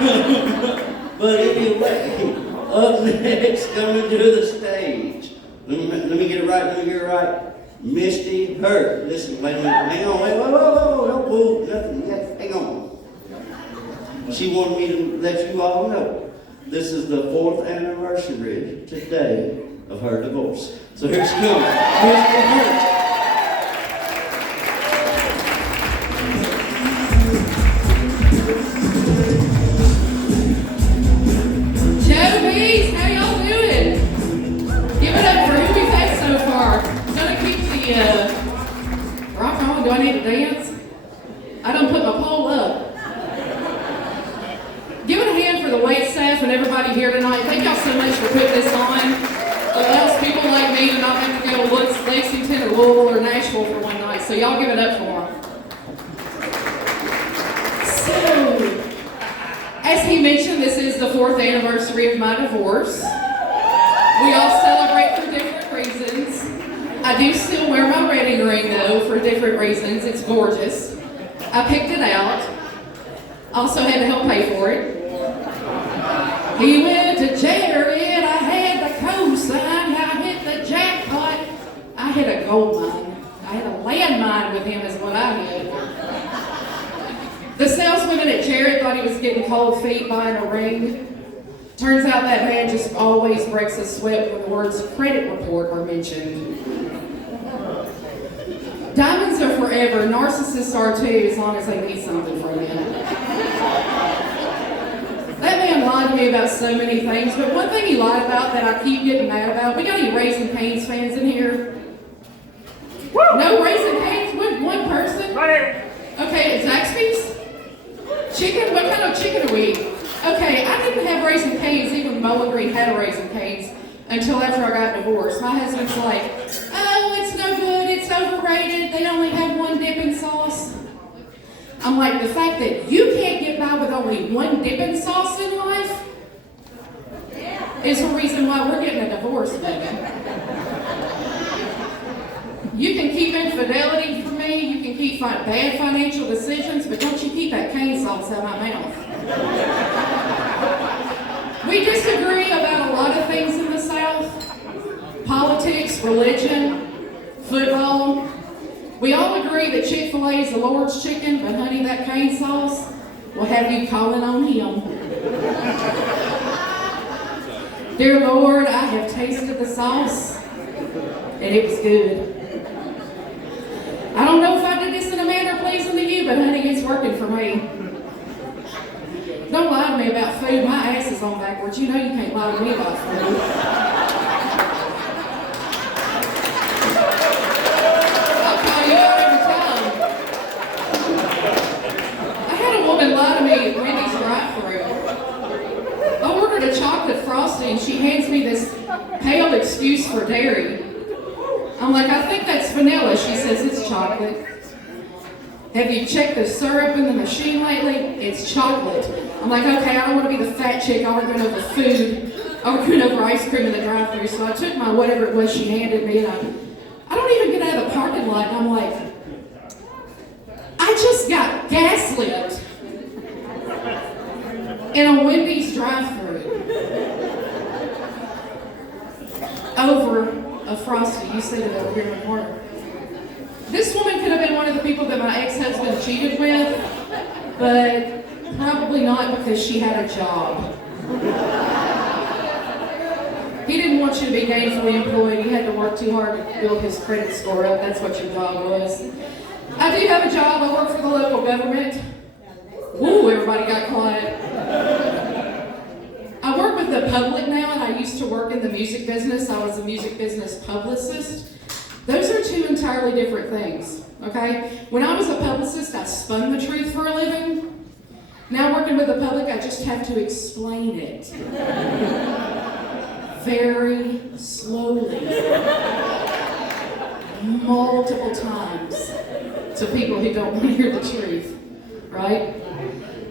But anyway, up next, coming to the stage. Let me get it right. Misty Hurt. Listen, wait a minute. Hang on. Wait, whoa. Don't move. Nothing. Hang on. She wanted me to let you all know this is the 4th anniversary today of her divorce. So here she comes. Misty Hurt. Rock on, do I need to dance? I done put my pole up. Give it a hand for the wait staff and everybody here tonight. Thank y'all so much for putting this on. Allows people like me to not have to go to Lexington or Louisville or Nashville for one night. So y'all give it up for them. So, as he mentioned, this is the 4th anniversary of my divorce. We all celebrate for different reasons. I do still wear my wedding ring though for different reasons. It's gorgeous. I picked it out. Also had to help pay for it. He went to Jared. I had the cosign. I hit the jackpot. I hit a gold mine. I had a landmine with him is what I had. The saleswoman at Jared thought he was getting cold feet buying a ring. Turns out that man just always breaks a sweat when the words credit report are mentioned. Diamonds are forever. Narcissists are too, as long as they need something from you. That man lied to me about so many things, but one thing he lied about that I keep getting mad about, we got any Raising Cane's fans in here? Woo! No Raising Cane's with one person? Right. Okay, Zaxby's? Chicken? What kind of chicken are we eating? Okay, I didn't have Raising Cane's, even Bowling Green had a Raising Cane's, until after I got divorced. My husband's like, oh, it's no good, it's overrated, they only have one dipping sauce. I'm like, the fact that you can't get by with only one dipping sauce in life is the reason why we're getting a divorce, baby. You can keep infidelity from me, you can keep bad financial decisions, but don't you keep that cane sauce out of my mouth. We disagree about a lot of things in the South. Politics, religion, football. We all agree that Chick-fil-A is the Lord's chicken, but honey, that cane sauce will have you calling on him. Dear Lord, I have tasted the sauce, and it was good. I don't know if I did this in a manner pleasing to you, but honey, it's working for me. Don't lie to me about food. My ass is on backwards. You know you can't lie to me about food. I'll call you out every time. I had a woman lie to me at Wendy's drive-thru. I ordered a chocolate frosty and she hands me this pale excuse for dairy. I'm like, I think that's vanilla. She says it's chocolate. Have you checked the syrup in the machine lately? It's chocolate. I'm like, okay, I don't want to be the fat chick arguing over food, arguing over ice cream in the drive-thru. So I took my whatever it was she handed me, and I don't even get out of the parking lot, and I'm like, I just got gaslit in a Wendy's drive-thru over a frosty. You said it over here in the corner. This woman could have been one of the people that my ex-husband cheated with, but probably not because she had a job. He didn't want you to be gainfully employed. You had to work too hard to build his credit score up. That's what your job was. I do have a job. I work for the local government. Woo, everybody got quiet. I work with the public now, and I used to work in the music business. I was a music business publicist. Those are two entirely different things, okay? When I was a publicist, I spun the truth for a living. Now working with the public, I just have to explain it. Very slowly. Multiple times to people who don't want to hear the truth, right?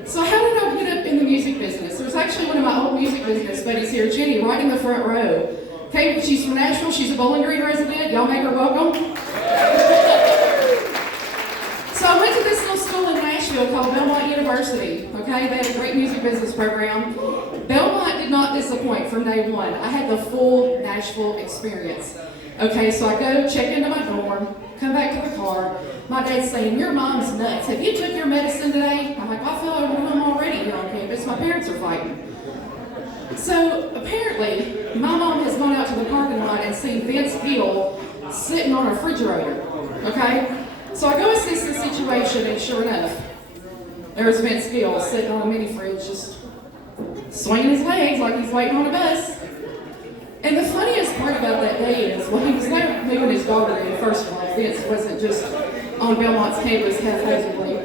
So how did I get up in the music business? There was actually one of my old music business buddies here, Jenny, right in the front row. Okay, she's from Nashville. She's a Bowling Green resident. Y'all make her welcome. So I went to this little school in Nashville. Nashville called Belmont University. Okay, they had a great music business program. Belmont did not disappoint from day one. I had the full Nashville experience. Okay, so I go check into my dorm, come back to the car. My dad's saying, "Your mom's nuts. Have you took your medicine today?" I'm like, "I feel like I'm home already here on campus. My parents are fighting." So apparently, my mom has gone out to the parking lot and seen Vince Gill sitting on a refrigerator. Okay? So I go assess the situation, and sure enough, there's Vince Gill sitting on a mini fridge just swinging his legs like he's waiting on a bus. And the funniest part about that day is, well, he was there moving his daughter in. First of all, Vince wasn't just on Belmont's campus haphazardly,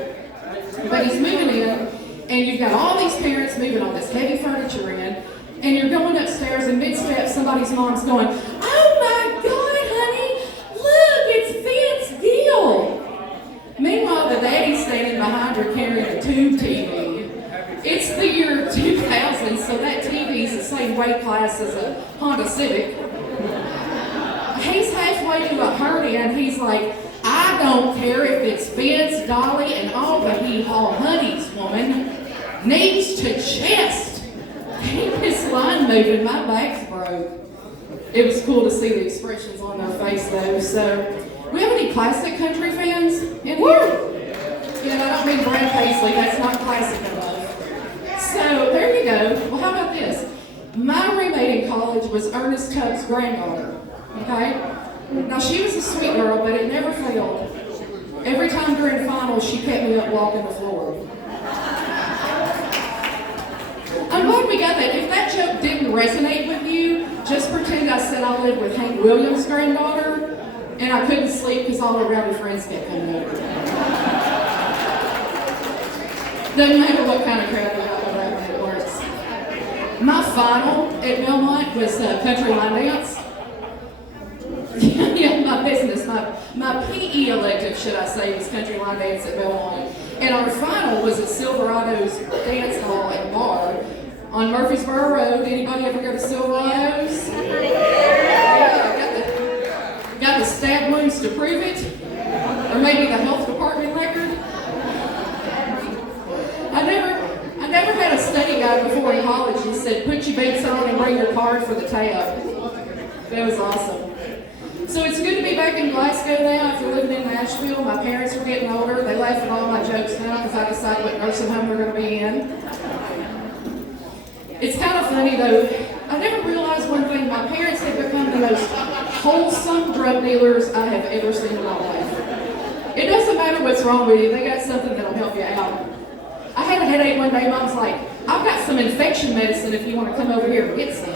but he's moving in, and you've got all these parents moving all this heavy furniture in, and you're going upstairs, and mid-step, somebody's mom's going, "Oh my God, honey, look, it's Vince Gill." Meanwhile, the daddy's standing behind her carrying a tube TV. It's the year 2000, so that TV's the same weight class as a Honda Civic. He's halfway to a hernia, and he's like, "I don't care if it's Vince, Dolly, and all the hee-haw honeys, woman. Knees to chest." Keep this line moving, my back's broke. It was cool to see the expressions on their face though. So, we have any classic country fans in here? Yeah, I don't mean Brad Paisley, that's not classic enough. So, there you go. Well, how about this? My roommate in college was Ernest Tubbs' granddaughter, okay? Now, she was a sweet girl, but it never failed. Every time during finals, she kept me up walking the floor. I'm glad we got that. If that joke didn't resonate with you, just pretend I said I lived with Hank Williams' granddaughter, and I couldn't sleep because all her rowdy friends kept coming over. Doesn't matter what kind of crowd we got with that when it works. My final at Belmont was country line dance. Yeah, my business, my PE elective, should I say, was country line dance at Belmont. And our final was at Silverado's Dance Hall and Bar on Murfreesboro Road. Anybody ever go to Silverado's? Yeah, got the stab wounds to prove it, or maybe the health department record. I never had a study guide before in college that said, "Put your boots on and bring your card for the tab." That was awesome. So it's good to be back in Glasgow now. If you're living in Nashville, my parents are getting older. They laugh at all my jokes now because I decided what nursing home we're going to be in. It's kind of funny though. I never realized one thing. My parents have become the most wholesome drug dealers I have ever seen in my life. It doesn't matter what's wrong with you. They got something that'll help you out. I had a headache one day. Mom's like, "I've got some infection medicine if you want to come over here and get some."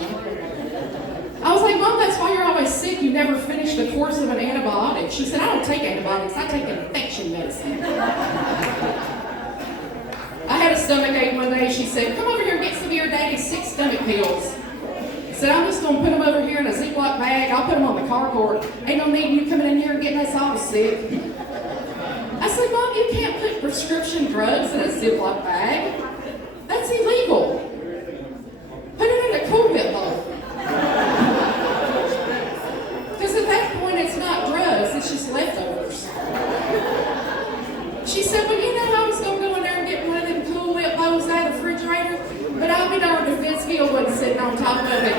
I was like, "Mom, that's why you're always sick. You never finished the course of an antibiotic." She said, "I don't take antibiotics. I take infection medicine." I had a stomach ache one day. She said, "Come over here and get some of your daddy's 6 stomach pills." I said, "I'm just going to put them over here in a Ziploc bag. I'll put them on the carport. Ain't no need you coming in here and getting us all sick." I said, "Mom, you can't put prescription drugs in a Ziploc bag. That's illegal. Put it in a Cool Whip bowl." Because at that point, it's not drugs, it's just leftovers. She said, "Well, you know, I was going to go in there and get one of them Cool Whip bowls out of the refrigerator, but I'll be darned if Vince Gill wasn't sitting on top of it."